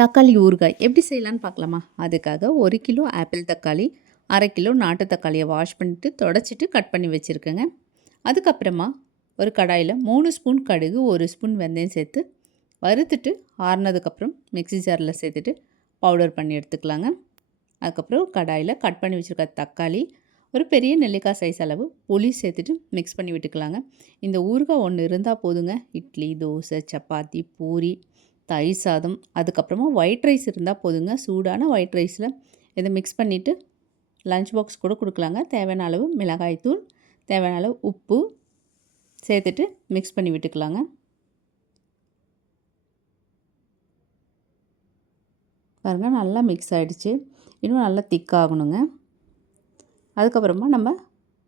தக்காளி ஊறுகாய் எப்படி செய்யலான்னு பார்க்கலாமா? அதுக்காக 1 கிலோ ஆப்பிள் தக்காளி, 1/2 கிலோ நாட்டு தக்காளியை வாஷ் பண்ணிவிட்டு தொடச்சிட்டு கட் பண்ணி வச்சுருக்கேங்க. அதுக்கப்புறமா ஒரு கடாயில் 3 ஸ்பூன் கடுகு, 1 ஸ்பூன் வெந்தயம் சேர்த்து வறுத்துட்டு ஆறுனதுக்கப்புறம் மிக்ஸி ஜாரில் சேர்த்துட்டு பவுடர் பண்ணி எடுத்துக்கலாங்க. அதுக்கப்புறம் கடாயில் கட் பண்ணி வச்சுருக்க தக்காளி, ஒரு பெரிய நெல்லிக்காய் சைஸ் அளவு புளி சேர்த்துட்டு மிக்ஸ் பண்ணி விட்டுக்கலாங்க. இந்த ஊறுகாய் ஒன்று இருந்தால் போதுங்க, இட்லி, தோசை, சப்பாத்தி, பூரி, தயிர் சாதம், அதுக்கப்புறமா ஒயிட் ரைஸ் இருந்தால் போதுங்க. சூடான ஒயிட் ரைஸில் இதை மிக்ஸ் பண்ணிவிட்டு லஞ்ச் பாக்ஸ் கூட கொடுக்கலாங்க. தேவையான அளவு மிளகாய்த்தூள், தேவையான அளவு உப்பு சேர்த்துட்டு மிக்ஸ் பண்ணி விட்டுக்கலாங்க. பாருங்கள், நல்லா மிக்ஸ் ஆகிடுச்சு. இன்னும் நல்லா திக்காகணுங்க. அதுக்கப்புறமா நம்ம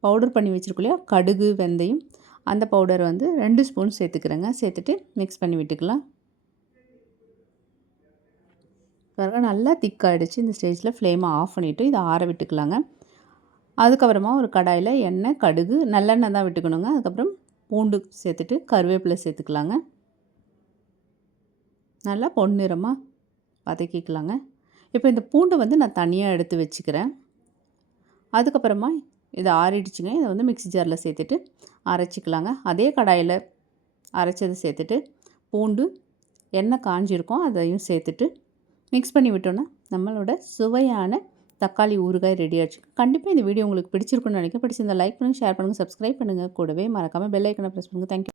பவுடர் பண்ணி வச்சுருக்கோம் இல்லையா, கடுகு, வெந்தயம், அந்த பவுடர் 2 ஸ்பூன் சேர்த்துக்கிறேங்க. சேர்த்துட்டு மிக்ஸ் பண்ணி விட்டுக்கலாம். பாருங்கள், நல்லா திக்காகிடுச்சு. இந்த ஸ்டேஜில் ஃப்ளேமை ஆஃப் பண்ணிவிட்டு இதை ஆற விட்டுக்கலாங்க. அதுக்கப்புறமா ஒரு கடாயில் எண்ணெய், கடுகு, நல்லெண்ணெய் தான் விட்டுக்கணுங்க. அதுக்கப்புறம் பூண்டு சேர்த்துட்டு கருவேப்பிலை சேர்த்துக்கலாங்க. நல்லா பொன்னிறமாக வதக்கிக்கலாங்க. இப்போ இந்த பூண்டை நான் தனியாக எடுத்து வச்சுக்கிறேன். அதுக்கப்புறமா இதை ஆறிடுச்சுங்க. இதை மிக்ஸி ஜாரில் சேர்த்துட்டு அரைச்சிக்கலாங்க. அதே கடாயில் அரைச்சதை சேர்த்துட்டு பூண்டு, எண்ணெய் காஞ்சிருக்கும், அதையும் சேர்த்துட்டு மிக்ஸ் பண்ணி விட்டோன்னா நம்மளோட சுவையான தக்காளி ஊறுகாய் ரெடி ஆகிடுச்சு. கண்டிப்பாக இந்த வீடியோ உங்களுக்கு பிடிச்சிருக்குன்னு நினைக்கிறேன். பிடிச்சிருந்தால் லைக் பண்ணுங்கள், ஷேர் பண்ணுங்கள், சப்ஸ்கிரைப் பண்ணுங்கள். கூடவே மறக்காமல் பெல் ஐக்கனை ப்ரெஸ் பண்ணுங்கள். தேங்க்யூ.